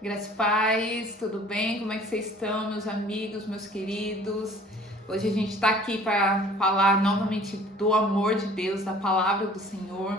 Graça e paz, tudo bem? Como é que vocês estão, meus amigos, meus queridos? Hoje a gente está aqui para falar novamente do amor de Deus, da palavra do Senhor.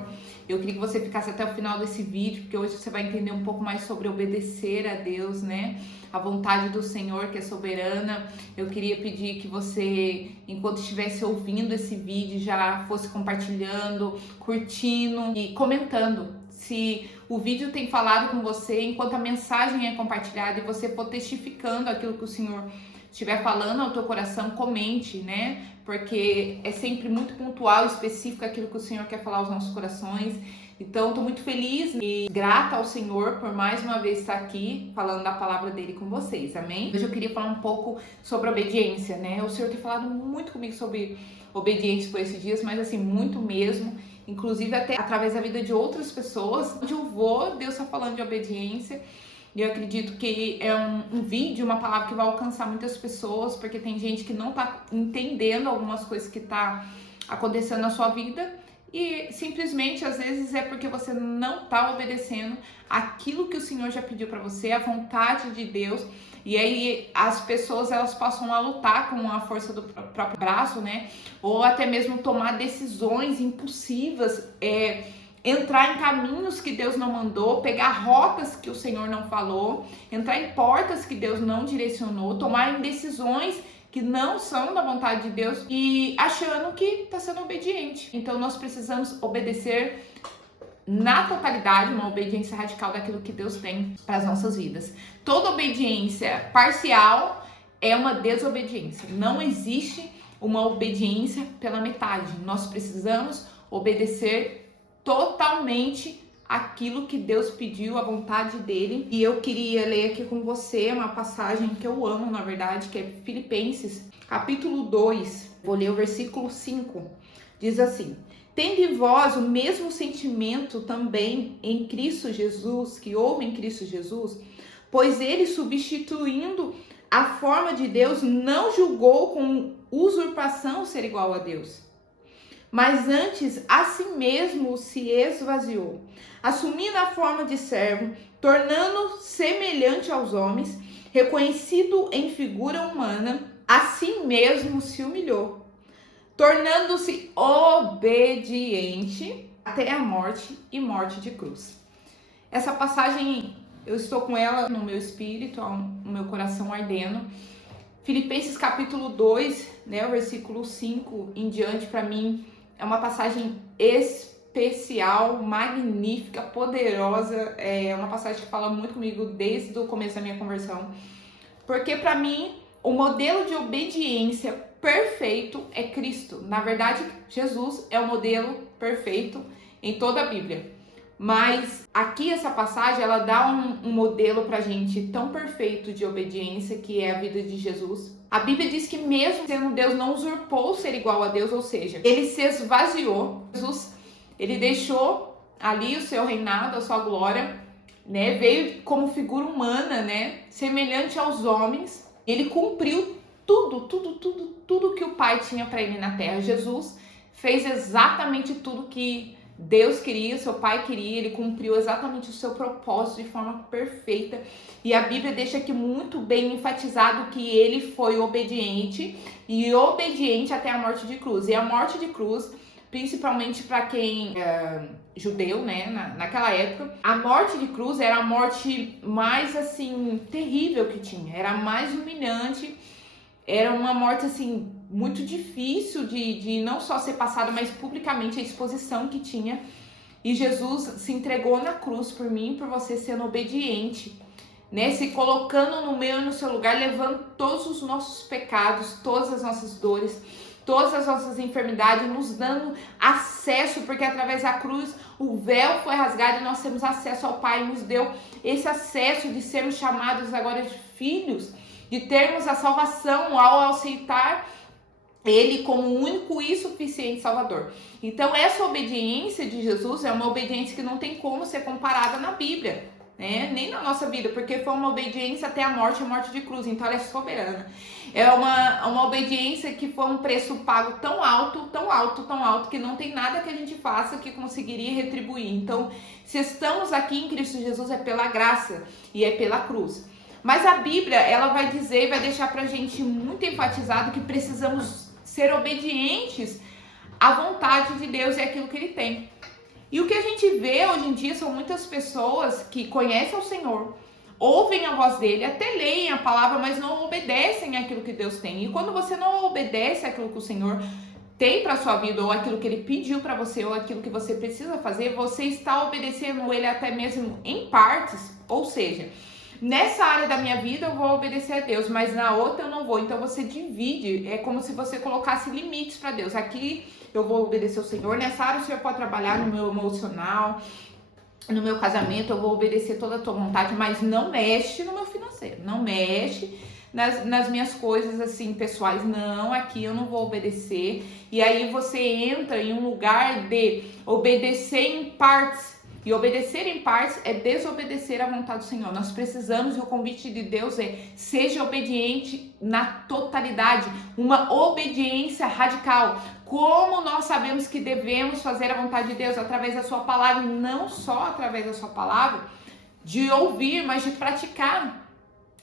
Eu queria que você ficasse até o final desse vídeo, porque hoje você vai entender um pouco mais sobre obedecer a Deus, né? A vontade do Senhor, que é soberana. Eu queria pedir que você, enquanto estivesse ouvindo esse vídeo, já fosse compartilhando, curtindo e comentando. Se o vídeo tem falado com você, enquanto a mensagem é compartilhada e você for testificando aquilo que o Senhor estiver falando ao teu coração, comente, né? Porque é sempre muito pontual, específico aquilo que o Senhor quer falar aos nossos corações. Então, estou muito feliz e grata ao Senhor por mais uma vez estar aqui falando da palavra dele com vocês, amém? Hoje eu queria falar um pouco sobre obediência, né? O Senhor tem falado muito comigo sobre obediência por esses dias, mas assim, muito mesmo. Inclusive até através da vida de outras pessoas. Onde eu vou, Deus está falando de obediência. E eu acredito que é um vídeo, uma palavra que vai alcançar muitas pessoas, porque tem gente que não está entendendo algumas coisas que está acontecendo na sua vida. E simplesmente, às vezes, é porque você não está obedecendo aquilo que o Senhor já pediu para você, a vontade de Deus. E aí as pessoas, elas passam a lutar com a força do próprio braço, né? Ou até mesmo tomar decisões impulsivas, entrar em caminhos que Deus não mandou, pegar rotas que o Senhor não falou, entrar em portas que Deus não direcionou, tomar decisões que não são da vontade de Deus e achando que está sendo obediente. Então nós precisamos obedecer na totalidade, uma obediência radical daquilo que Deus tem para as nossas vidas. Toda obediência parcial é uma desobediência. Não existe uma obediência pela metade. Nós precisamos obedecer totalmente aquilo que Deus pediu, a vontade dele. E eu queria ler aqui com você uma passagem que eu amo, na verdade, que é Filipenses, capítulo 2. Vou ler o versículo 5. Diz assim: tende em vós o mesmo sentimento também em Cristo Jesus, que houve em Cristo Jesus, pois ele, substituindo a forma de Deus, não julgou com usurpação ser igual a Deus, mas antes a si mesmo se esvaziou, assumindo a forma de servo, tornando semelhante aos homens, reconhecido em figura humana, a si mesmo se humilhou, tornando-se obediente até a morte e morte de cruz. Essa passagem, eu estou com ela no meu espírito, no meu coração ardendo. Filipenses capítulo 2, né, o versículo 5 em diante, para mim, é uma passagem especial, magnífica, poderosa. É uma passagem que fala muito comigo desde o começo da minha conversão. Porque para mim, o modelo de obediência perfeito é Cristo. Na verdade, Jesus é o modelo perfeito em toda a Bíblia. Mas aqui essa passagem, ela dá um modelo pra gente tão perfeito de obediência, que é a vida de Jesus. A Bíblia diz que mesmo sendo Deus, não usurpou ser igual a Deus, ou seja, ele se esvaziou. Jesus, ele deixou ali o seu reinado, a sua glória, né? Veio como figura humana, né? Semelhante aos homens. Ele cumpriu tudo que o Pai tinha para ele na terra. Jesus fez exatamente tudo que Deus queria, seu Pai queria, ele cumpriu exatamente o seu propósito de forma perfeita. E a Bíblia deixa aqui muito bem enfatizado que ele foi obediente e obediente até a morte de cruz. E a morte de cruz, principalmente para quem é judeu, né, naquela época, a morte de cruz era a morte mais, assim, terrível que tinha, era a mais humilhante. Era uma morte, assim, muito difícil de não só ser passada, mas publicamente a exposição que tinha. E Jesus se entregou na cruz por mim e por você, sendo obediente, né? Se colocando no meu e no seu lugar, levando todos os nossos pecados, todas as nossas dores, todas as nossas enfermidades, nos dando acesso, porque através da cruz o véu foi rasgado e nós temos acesso ao Pai. Nos deu esse acesso de sermos chamados agora de filhos, de termos a salvação ao aceitar ele como o único e suficiente Salvador. Então essa obediência de Jesus é uma obediência que não tem como ser comparada na Bíblia. né? Nem na nossa vida, porque foi uma obediência até a morte de cruz, então ela é soberana. É uma obediência que foi um preço pago tão alto, tão alto, tão alto, que não tem nada que a gente faça que conseguiria retribuir. Então, se estamos aqui em Cristo Jesus, é pela graça e é pela cruz. Mas a Bíblia, ela vai dizer e vai deixar pra gente muito enfatizado que precisamos ser obedientes à vontade de Deus e àquilo que Ele tem. E o que a gente vê hoje em dia são muitas pessoas que conhecem o Senhor, ouvem a voz dele, até leem a palavra, mas não obedecem àquilo que Deus tem. E quando você não obedece àquilo que o Senhor tem para sua vida, ou aquilo que ele pediu para você, ou aquilo que você precisa fazer, você está obedecendo ele até mesmo em partes. Ou seja, nessa área da minha vida eu vou obedecer a Deus, mas na outra eu não vou. Então você divide, é como se você colocasse limites para Deus. Aqui eu vou obedecer o Senhor, nessa área o Senhor pode trabalhar no meu emocional, no meu casamento, eu vou obedecer toda a tua vontade, mas não mexe no meu financeiro, não mexe nas minhas coisas assim pessoais, não, aqui eu não vou obedecer. E aí você entra em um lugar de obedecer em partes. E obedecer em partes é desobedecer à vontade do Senhor. Nós precisamos, e o convite de Deus é: seja obediente na totalidade, uma obediência radical. Como nós sabemos que devemos fazer a vontade de Deus? Através da sua palavra, e não só através da sua palavra, de ouvir, mas de praticar.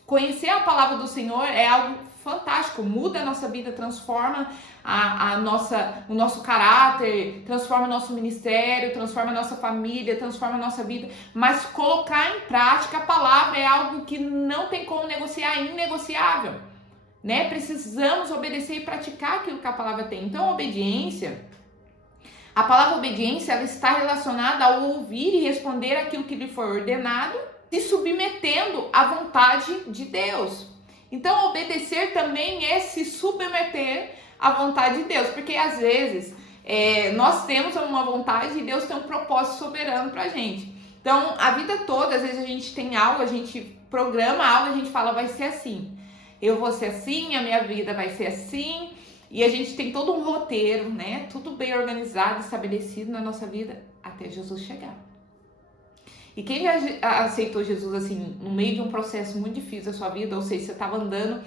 Conhecer a palavra do Senhor é algo fantástico, muda a nossa vida, transforma o nosso caráter, transforma o nosso ministério, transforma a nossa família, transforma a nossa vida. Mas colocar em prática a palavra é algo que não tem como negociar, é inegociável, né? Precisamos obedecer e praticar aquilo que a palavra tem. Então, a palavra obediência, ela está relacionada ao ouvir e responder aquilo que lhe foi ordenado, se submetendo à vontade de Deus. Então, obedecer também é se submeter à vontade de Deus, porque às vezes nós temos uma vontade e Deus tem um propósito soberano pra gente. Então, a vida toda, às vezes a gente tem algo, a gente programa algo, a gente fala, vai ser assim, eu vou ser assim, a minha vida vai ser assim, e a gente tem todo um roteiro, né? Tudo bem organizado, estabelecido na nossa vida, até Jesus chegar. E quem já aceitou Jesus assim, no meio de um processo muito difícil da sua vida, ou seja, você estava andando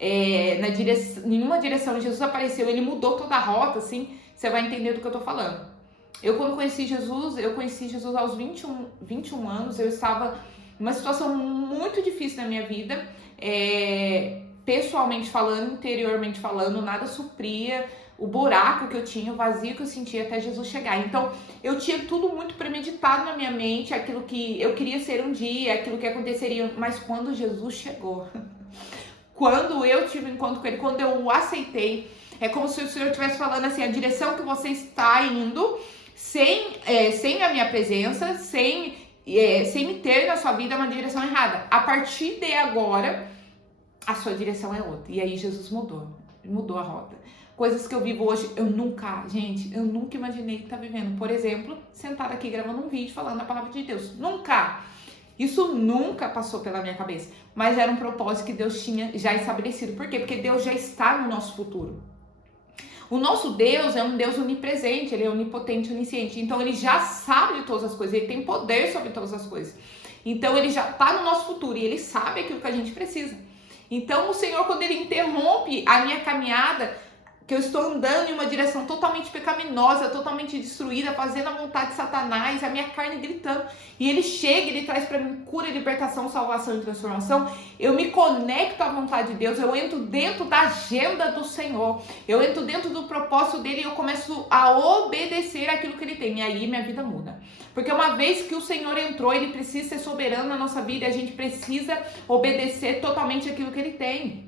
em uma direção, Jesus apareceu, ele mudou toda a rota, assim, você vai entender do que eu tô falando. Eu quando conheci Jesus aos 21 anos, eu estava numa situação muito difícil na minha vida, pessoalmente falando, interiormente falando, nada supria o buraco que eu tinha, o vazio que eu sentia até Jesus chegar. Então, eu tinha tudo muito premeditado na minha mente, aquilo que eu queria ser um dia, aquilo que aconteceria, mas quando Jesus chegou, quando eu tive um encontro com ele, quando eu o aceitei, é como se o Senhor estivesse falando assim, a direção que você está indo, sem a minha presença, sem me ter na sua vida, é uma direção errada. A partir de agora, a sua direção é outra. E aí Jesus mudou a rota. Coisas que eu vivo hoje, eu nunca imaginei estar vivendo. Por exemplo, sentada aqui gravando um vídeo falando a palavra de Deus. Nunca! Isso nunca passou pela minha cabeça. Mas era um propósito que Deus tinha já estabelecido. Por quê? Porque Deus já está no nosso futuro. O nosso Deus é um Deus onipresente, ele é onipotente, onisciente. Então ele já sabe de todas as coisas, ele tem poder sobre todas as coisas. Então ele já está no nosso futuro e ele sabe aquilo que a gente precisa. Então o Senhor, quando ele interrompe a minha caminhada, que eu estou andando em uma direção totalmente pecaminosa, totalmente destruída, fazendo a vontade de Satanás, a minha carne gritando, e ele chega, ele traz para mim cura, libertação, salvação e transformação, eu me conecto à vontade de Deus, eu entro dentro da agenda do Senhor, eu entro dentro do propósito dele e eu começo a obedecer aquilo que ele tem, e aí minha vida muda. Porque uma vez que o Senhor entrou, ele precisa ser soberano na nossa vida, e a gente precisa obedecer totalmente aquilo que ele tem.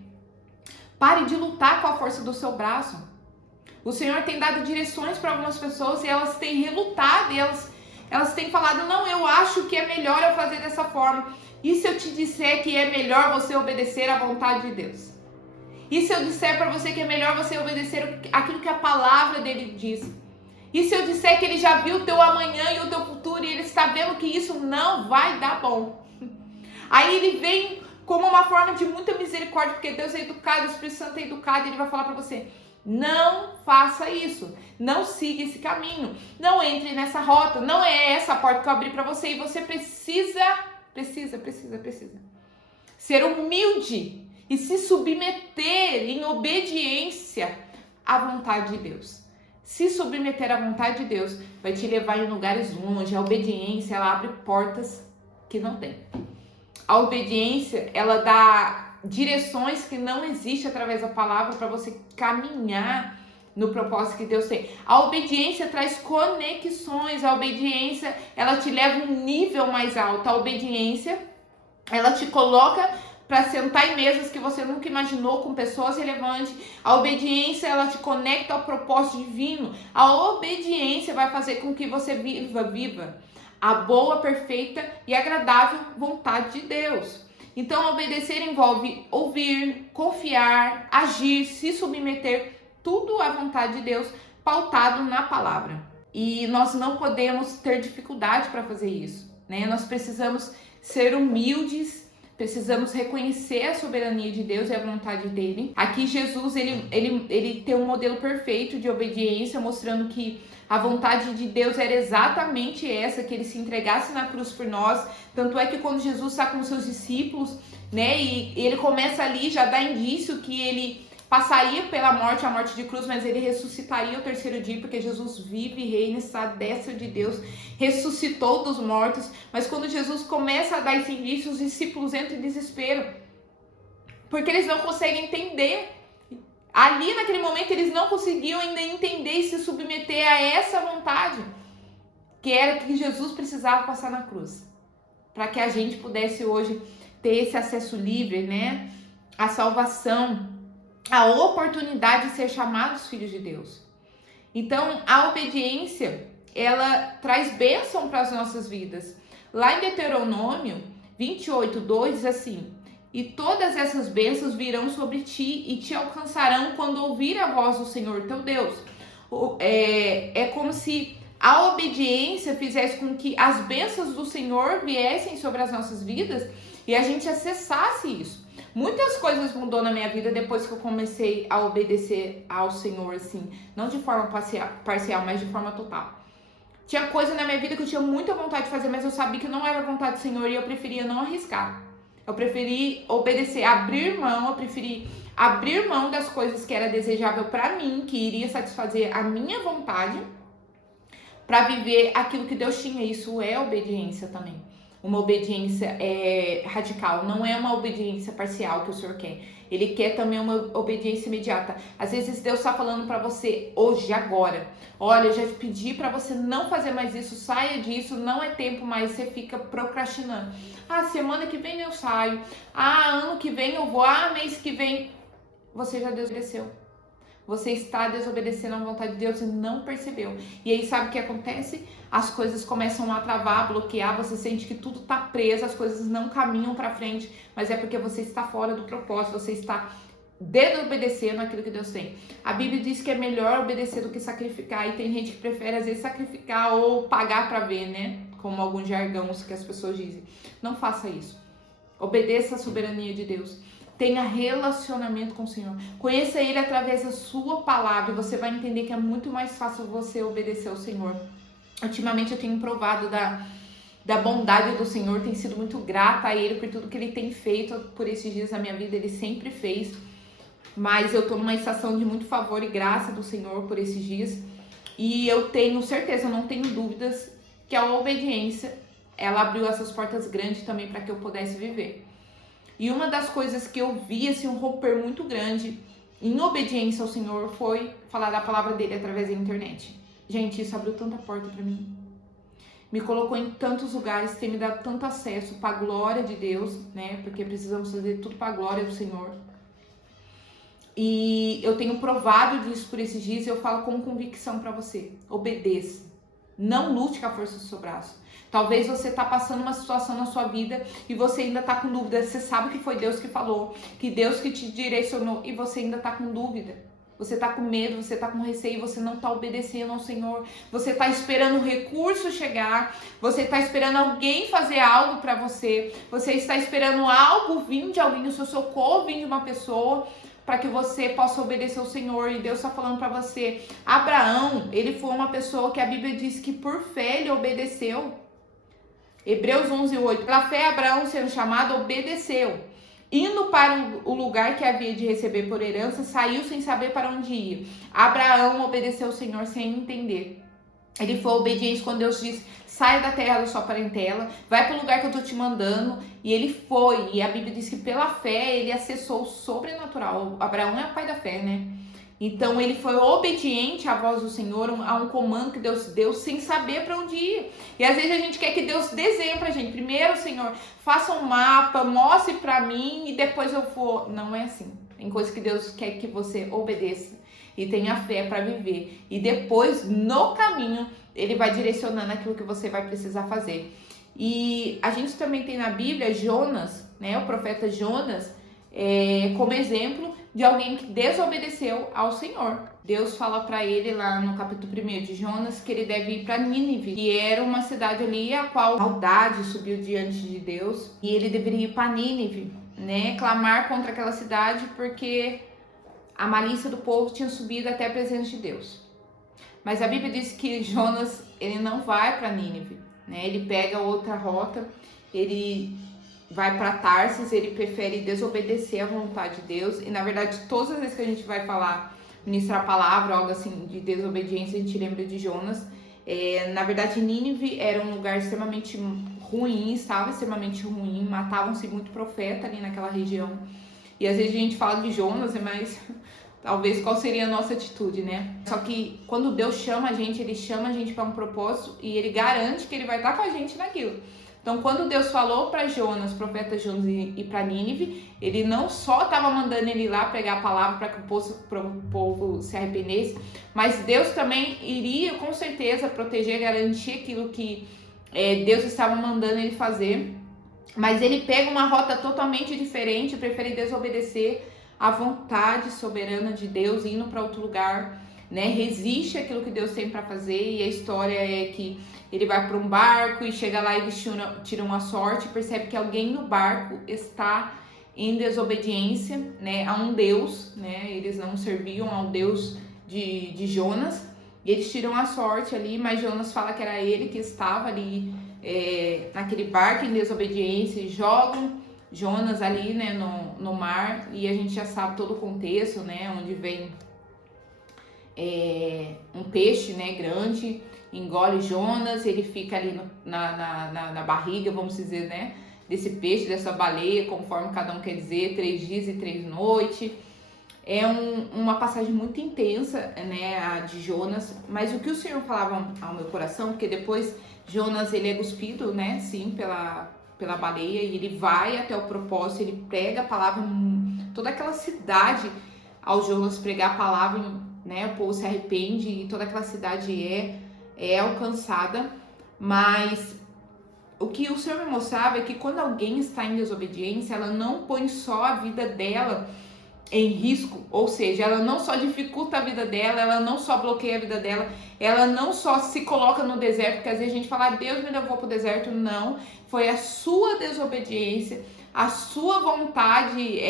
Pare de lutar com a força do seu braço. O Senhor tem dado direções para algumas pessoas e elas têm relutado e elas têm falado, não, eu acho que é melhor eu fazer dessa forma. E se eu te disser que é melhor você obedecer à vontade de Deus? E se eu disser para você que é melhor você obedecer aquilo que a palavra dele diz? E se eu disser que ele já viu o teu amanhã e o teu futuro e ele está vendo que isso não vai dar bom? Aí ele vem como uma forma de muita misericórdia, porque Deus é educado, o Espírito Santo é educado, e ele vai falar para você, não faça isso, não siga esse caminho, não entre nessa rota, não é essa a porta que eu abri para você, e você precisa Precisa. Ser humilde e se submeter em obediência à vontade de Deus. Se submeter à vontade de Deus vai te levar em lugares longe. A obediência, ela abre portas que não tem. A obediência, ela dá direções que não existem através da palavra para você caminhar no propósito que Deus tem. A obediência traz conexões. A obediência, ela te leva a um nível mais alto. A obediência, ela te coloca para sentar em mesas que você nunca imaginou, com pessoas relevantes. A obediência, ela te conecta ao propósito divino. A obediência vai fazer com que você viva a boa, perfeita e agradável vontade de Deus. Então, obedecer envolve ouvir, confiar, agir, se submeter, tudo à vontade de Deus, pautado na palavra. E nós não podemos ter dificuldade para fazer isso, né? Nós precisamos ser humildes, precisamos reconhecer a soberania de Deus e a vontade dele. Aqui Jesus, ele tem um modelo perfeito de obediência, mostrando que a vontade de Deus era exatamente essa, que ele se entregasse na cruz por nós. Tanto é que quando Jesus está com seus discípulos, né, e ele começa ali, já dá indício que ele passaria pela morte, a morte de cruz, mas ele ressuscitaria ao terceiro dia, porque Jesus vive e reina, está à destra de Deus, ressuscitou dos mortos. Mas quando Jesus começa a dar esse indício, os discípulos entram em desespero, porque eles não conseguem entender. Ali naquele momento eles não conseguiam ainda entender e se submeter a essa vontade, que era que Jesus precisava passar na cruz, para que a gente pudesse hoje ter esse acesso livre, né, à salvação, a oportunidade de ser chamados filhos de Deus. Então, a obediência, ela traz bênção para as nossas vidas. Lá em Deuteronômio 28:2 diz assim: e todas essas bênçãos virão sobre ti e te alcançarão quando ouvir a voz do Senhor teu Deus. É como se a obediência fizesse com que as bênçãos do Senhor viessem sobre as nossas vidas e a gente acessasse isso. Muitas coisas mudou na minha vida depois que eu comecei a obedecer ao Senhor, assim, não de forma parcial, mas de forma total. Tinha coisa na minha vida que eu tinha muita vontade de fazer, mas eu sabia que não era a vontade do Senhor e eu preferia não arriscar. Eu preferi obedecer, eu preferi abrir mão das coisas que era desejável para mim, que iria satisfazer a minha vontade, para viver aquilo que Deus tinha. Isso é obediência também. Uma obediência radical, não é uma obediência parcial que o Senhor quer. Ele quer também uma obediência imediata. Às vezes Deus está falando para você hoje, agora. Olha, eu já te pedi para você não fazer mais isso, saia disso, não é tempo mais, você fica procrastinando. Ah, semana que vem eu saio. Ah, ano que vem eu vou. Ah, mês que vem. Você já desobedeceu. Você está desobedecendo à vontade de Deus e não percebeu. E aí sabe o que acontece? As coisas começam a travar, a bloquear, você sente que tudo está preso, as coisas não caminham para frente, mas é porque você está fora do propósito, você está desobedecendo aquilo que Deus tem. A Bíblia diz que é melhor obedecer do que sacrificar, e tem gente que prefere às vezes sacrificar ou pagar para ver, né? Como alguns jargões que as pessoas dizem. Não faça isso. Obedeça a soberania de Deus. Tenha relacionamento com o Senhor. Conheça Ele através da sua palavra e você vai entender que é muito mais fácil você obedecer ao Senhor. Ultimamente eu tenho provado da bondade do Senhor, tenho sido muito grata a Ele por tudo que Ele tem feito por esses dias na minha vida. Ele sempre fez, mas eu estou numa estação de muito favor e graça do Senhor por esses dias. E eu tenho certeza, eu não tenho dúvidas que a obediência, ela abriu essas portas grandes também para que eu pudesse viver. E uma das coisas que eu vi, assim, um romper muito grande em obediência ao Senhor foi falar da palavra dele através da internet. Gente, isso abriu tanta porta pra mim. Me colocou em tantos lugares, tem me dado tanto acesso para a glória de Deus, né? Porque precisamos fazer tudo para a glória do Senhor. E eu tenho provado disso por esses dias e eu falo com convicção para você. Obedeça. Não lute com a força do seu braço. Talvez você está passando uma situação na sua vida e você ainda está com dúvida. Você sabe que foi Deus que falou, que Deus que te direcionou e você ainda está com dúvida. Você está com medo, você está com receio, você não está obedecendo ao Senhor. Você está esperando o recurso chegar, você está esperando alguém fazer algo para você. Você está esperando algo vir de alguém, o seu socorro vir de uma pessoa, para que você possa obedecer ao Senhor. E Deus está falando para você. Abraão, ele foi uma pessoa que a Bíblia diz que por fé ele obedeceu Hebreus 11:8. Pela fé, Abraão, sendo chamado, obedeceu. Indo para o lugar que havia de receber por herança, saiu sem saber para onde ia. Abraão obedeceu ao Senhor sem entender. Ele foi obediente quando Deus disse: sai da terra da sua parentela, vai para o lugar que eu estou te mandando. E ele foi. E a Bíblia diz que pela fé ele acessou o sobrenatural. Abraão é o pai da fé, né? Então ele foi obediente à voz do Senhor, a um comando que Deus deu sem saber para onde ir. E às vezes a gente quer que Deus desenhe pra gente. Primeiro, Senhor, faça um mapa, mostre para mim e depois eu vou. Não é assim. Tem coisas que Deus quer que você obedeça e tenha fé para viver. E depois, no caminho, ele vai direcionando aquilo que você vai precisar fazer. E a gente também tem na Bíblia Jonas, né? O profeta Jonas, como exemplo de alguém que desobedeceu ao Senhor. Deus fala para ele lá no capítulo 1 de Jonas que ele deve ir para Nínive, que era uma cidade ali a qual a maldade subiu diante de Deus, e ele deveria ir para Nínive, né, clamar contra aquela cidade porque a malícia do povo tinha subido até a presença de Deus. Mas a Bíblia diz que Jonas, ele não vai para Nínive, né? Ele pega outra rota, ele vai para Tarsis, ele prefere desobedecer à vontade de Deus. E na verdade, todas as vezes que a gente vai falar, ministrar a palavra, algo assim de desobediência, a gente lembra de Jonas. Na verdade, Nínive era um lugar extremamente ruim, estava extremamente ruim, matavam-se muito profeta ali naquela região. E às vezes a gente fala de Jonas, mas talvez qual seria a nossa atitude, né? Só que quando Deus chama a gente, ele chama a gente para um propósito e ele garante que ele vai estar com a gente naquilo. Então, quando Deus falou para Jonas, profeta Jonas, ir para Nínive, ele não só estava mandando ele ir lá pregar a palavra para que o povo se arrependesse, mas Deus também iria, com certeza, proteger, garantir aquilo que Deus estava mandando ele fazer. Mas ele pega uma rota totalmente diferente, prefere desobedecer à vontade soberana de Deus, indo para outro lugar, né? Resiste àquilo que Deus tem para fazer. E a história é que ele vai para um barco e chega lá e eles tiram a sorte, percebe que alguém no barco está em desobediência, né, a um Deus, né? Eles não serviam ao Deus de Jonas, e eles tiram a sorte ali, mas Jonas fala que era ele que estava ali naquele barco em desobediência, e jogam Jonas ali, né, no mar, e a gente já sabe todo o contexto, né, onde vem um peixe, né, grande, engole Jonas, ele fica ali na barriga, vamos dizer, né, desse peixe, dessa baleia, conforme cada um quer dizer, 3 dias e 3 noites. É uma passagem muito intensa, né, a de Jonas, mas o que o Senhor falava ao meu coração, porque depois Jonas, ele é cuspido, né, sim, pela baleia, e ele vai até o propósito, ele prega a palavra, toda aquela cidade, ao Jonas pregar a palavra, né, o povo se arrepende e toda aquela cidade é alcançada. Mas o que o Senhor me mostrava é que quando alguém está em desobediência, ela não põe só a vida dela em risco, ou seja, ela não só dificulta a vida dela, ela não só bloqueia a vida dela, ela não só se coloca no deserto, porque às vezes a gente fala, Deus me levou para o deserto. Não, foi a sua desobediência, a sua vontade,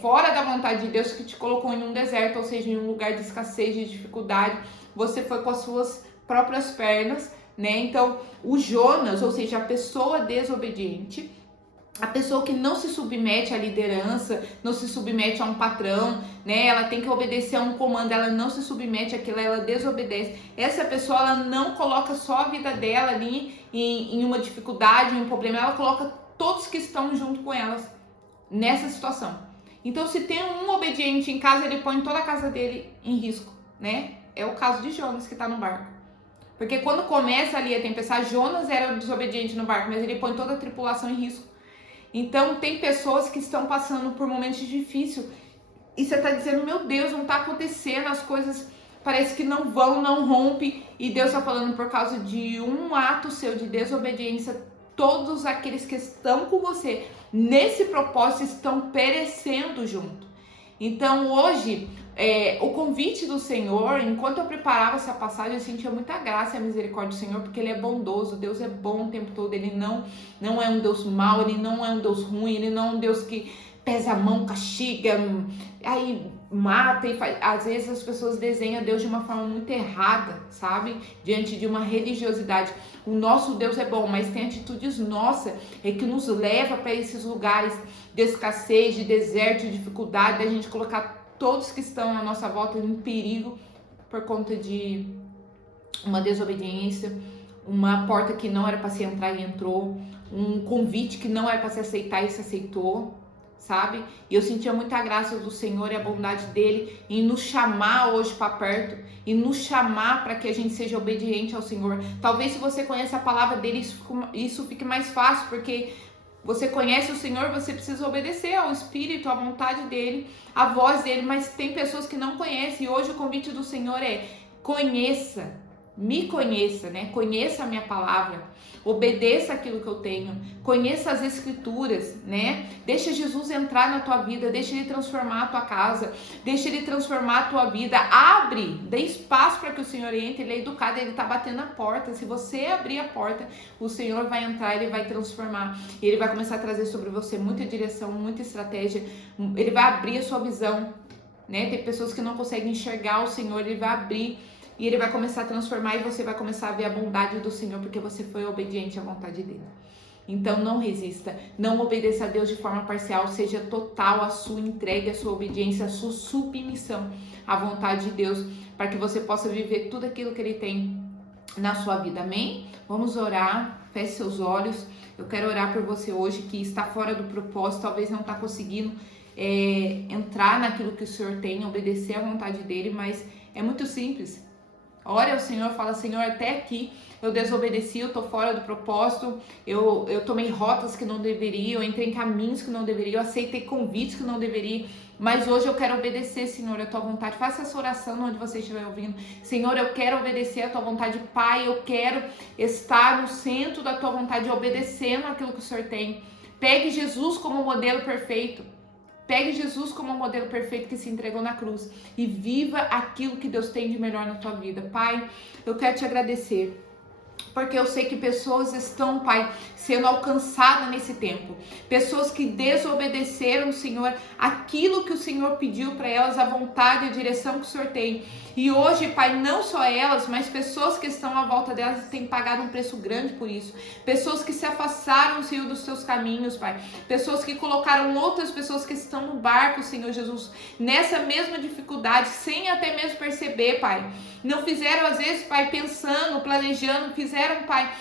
fora da vontade de Deus, que te colocou em um deserto, ou seja, em um lugar de escassez, de dificuldade. Você foi com as suas próprias pernas, né? Então, o Jonas, ou seja, a pessoa desobediente, a pessoa que não se submete à liderança, não se submete a um patrão, né? Ela tem que obedecer a um comando, ela não se submete àquilo, ela desobedece. Essa pessoa, ela não coloca só a vida dela ali em uma dificuldade, em um problema, ela coloca todos que estão junto com elas nessa situação. Então, se tem um obediente em casa, ele põe toda a casa dele em risco, né? É o caso de Jonas, que está no barco. Porque quando começa ali a tempestade, Jonas era o desobediente no barco, mas ele põe toda a tripulação em risco. Então, tem pessoas que estão passando por momentos difíceis e você está dizendo, meu Deus, não está acontecendo, as coisas parece que não rompe, e Deus está falando, por causa de um ato seu de desobediência, todos aqueles que estão com você nesse propósito estão perecendo junto. Então, hoje, o convite do Senhor, enquanto eu preparava essa passagem, eu sentia muita graça e a misericórdia do Senhor, porque Ele é bondoso, Deus é bom o tempo todo, Ele não é um Deus mau, Ele não é um Deus ruim, Ele não é um Deus que pesa a mão, castiga, aí mata e faz. Às vezes as pessoas desenham Deus de uma forma muito errada, sabe? Diante de uma religiosidade. O nosso Deus é bom, mas tem atitudes nossas que nos leva para esses lugares de escassez, de deserto, de dificuldade, da gente colocar todos que estão à nossa volta em perigo por conta de uma desobediência, uma porta que não era para se entrar e entrou, um convite que não era para se aceitar e se aceitou, sabe? E eu sentia muita graça do Senhor e a bondade dele em nos chamar hoje para perto e nos chamar para que a gente seja obediente ao Senhor. Talvez se você conhece a palavra dele, isso fique mais fácil, porque você conhece o Senhor, você precisa obedecer ao Espírito, à vontade dele, à voz dele, mas tem pessoas que não conhecem, e hoje o convite do Senhor é: conheça, me conheça, né? Conheça a minha palavra, obedeça aquilo que eu tenho, conheça as escrituras, né? Deixa Jesus entrar na tua vida, deixa ele transformar a tua casa, deixa ele transformar a tua vida, abre, dê espaço para que o Senhor entre. Ele é educado, ele tá batendo a porta. Se você abrir a porta, o Senhor vai entrar, ele vai transformar, ele vai começar a trazer sobre você muita direção, muita estratégia, ele vai abrir a sua visão, né? Tem pessoas que não conseguem enxergar o Senhor, ele vai abrir e ele vai começar a transformar, e você vai começar a ver a bondade do Senhor, porque você foi obediente à vontade dele. Então não resista, não obedeça a Deus de forma parcial, seja total a sua entrega, a sua obediência, a sua submissão à vontade de Deus, para que você possa viver tudo aquilo que ele tem na sua vida, amém? Vamos orar, feche seus olhos. Eu quero orar por você hoje que está fora do propósito, talvez não está conseguindo entrar naquilo que o Senhor tem, obedecer à vontade dele, mas é muito simples. Ore ao Senhor, fala: Senhor, até aqui eu desobedeci, eu tô fora do propósito, eu tomei rotas que não deveria, eu entrei em caminhos que não deveria, eu aceitei convites que não deveria, mas hoje eu quero obedecer, Senhor, a tua vontade. Faça essa oração onde você estiver ouvindo. Senhor, eu quero obedecer a tua vontade. Pai, eu quero estar no centro da tua vontade, obedecendo aquilo que o Senhor tem. Pegue Jesus como modelo perfeito. Pegue Jesus como um modelo perfeito que se entregou na cruz e viva aquilo que Deus tem de melhor na tua vida. Pai, eu quero te agradecer, porque eu sei que pessoas estão, Pai, sendo alcançadas nesse tempo. Pessoas que desobedeceram, Senhor, aquilo que o Senhor pediu para elas, a vontade, a direção que o Senhor tem. E hoje, Pai, não só elas, mas pessoas que estão à volta delas têm pagado um preço grande por isso. Pessoas que se afastaram, Senhor, dos seus caminhos, Pai. Pessoas que colocaram outras pessoas que estão no barco, Senhor Jesus, nessa mesma dificuldade, sem até mesmo perceber, Pai. Não fizeram, às vezes, Pai, pensando, planejando, fizeram, Pai,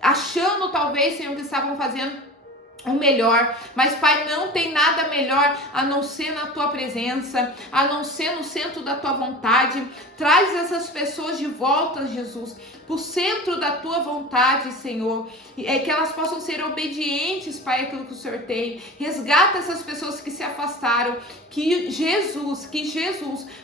achando talvez, Senhor, que estavam fazendo o melhor, mas Pai, não tem nada melhor a não ser na tua presença, a não ser no centro da tua vontade. Traz essas pessoas de volta, Jesus, para o centro da tua vontade, Senhor, que elas possam ser obedientes, Pai, àquilo que o Senhor tem. Resgata essas pessoas que se afastaram, que Jesus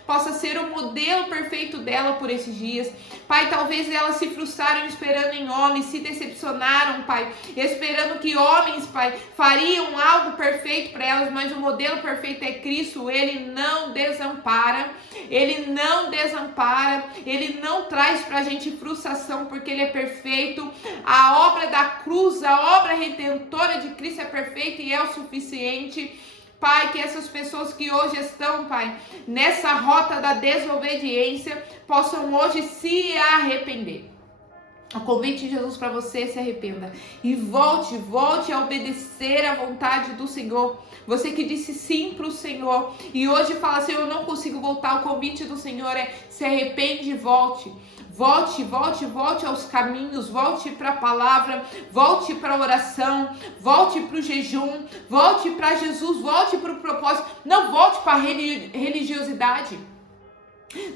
possa ser o modelo perfeito dela por esses dias. Pai, talvez elas se frustraram esperando em homens, se decepcionaram, Pai, esperando que homens, Pai, fariam algo perfeito para elas, mas o modelo perfeito é Cristo. Ele não desampara, ele não traz pra gente frustração, porque ele é perfeito. A obra da cruz, a obra redentora de Cristo é perfeita e é o suficiente. Pai, que essas pessoas que hoje estão, Pai, nessa rota da desobediência, possam hoje se arrepender. O convite de Jesus para você: se arrependa e volte a obedecer à vontade do Senhor. Você que disse sim para o Senhor e hoje fala assim: eu não consigo voltar. O convite do Senhor é: se arrepende e volte. Volte aos caminhos, volte para a palavra, volte para a oração, volte para o jejum, volte para Jesus, volte para o propósito. Não volte para a religiosidade.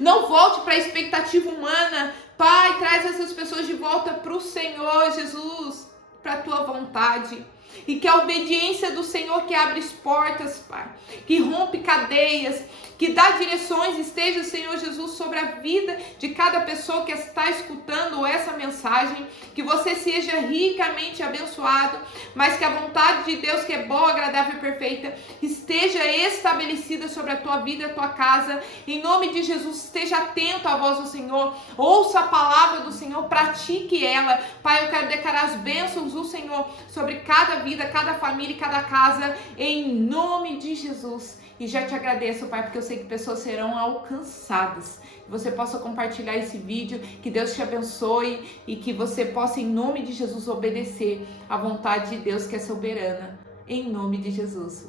Não volte para a expectativa humana. Pai, traz essas pessoas de volta para o Senhor, Jesus, para a tua vontade. E que a obediência do Senhor, que abre portas, Pai, que rompe cadeias, que dá direções, esteja, Senhor Jesus, sobre a vida de cada pessoa que está escutando essa mensagem. Que você seja ricamente abençoado, mas que a vontade de Deus, que é boa, agradável e perfeita, esteja estabelecida sobre a tua vida e a tua casa. Em nome de Jesus, esteja atento à voz do Senhor, ouça a palavra do Senhor, pratique ela. Pai, eu quero declarar as bênçãos do Senhor sobre cada vida, cada família e cada casa, em nome de Jesus. E já te agradeço, Pai, porque eu sei sei que pessoas serão alcançadas. Que você possa compartilhar esse vídeo, que Deus te abençoe e que você possa, em nome de Jesus, obedecer à vontade de Deus que é soberana. Em nome de Jesus.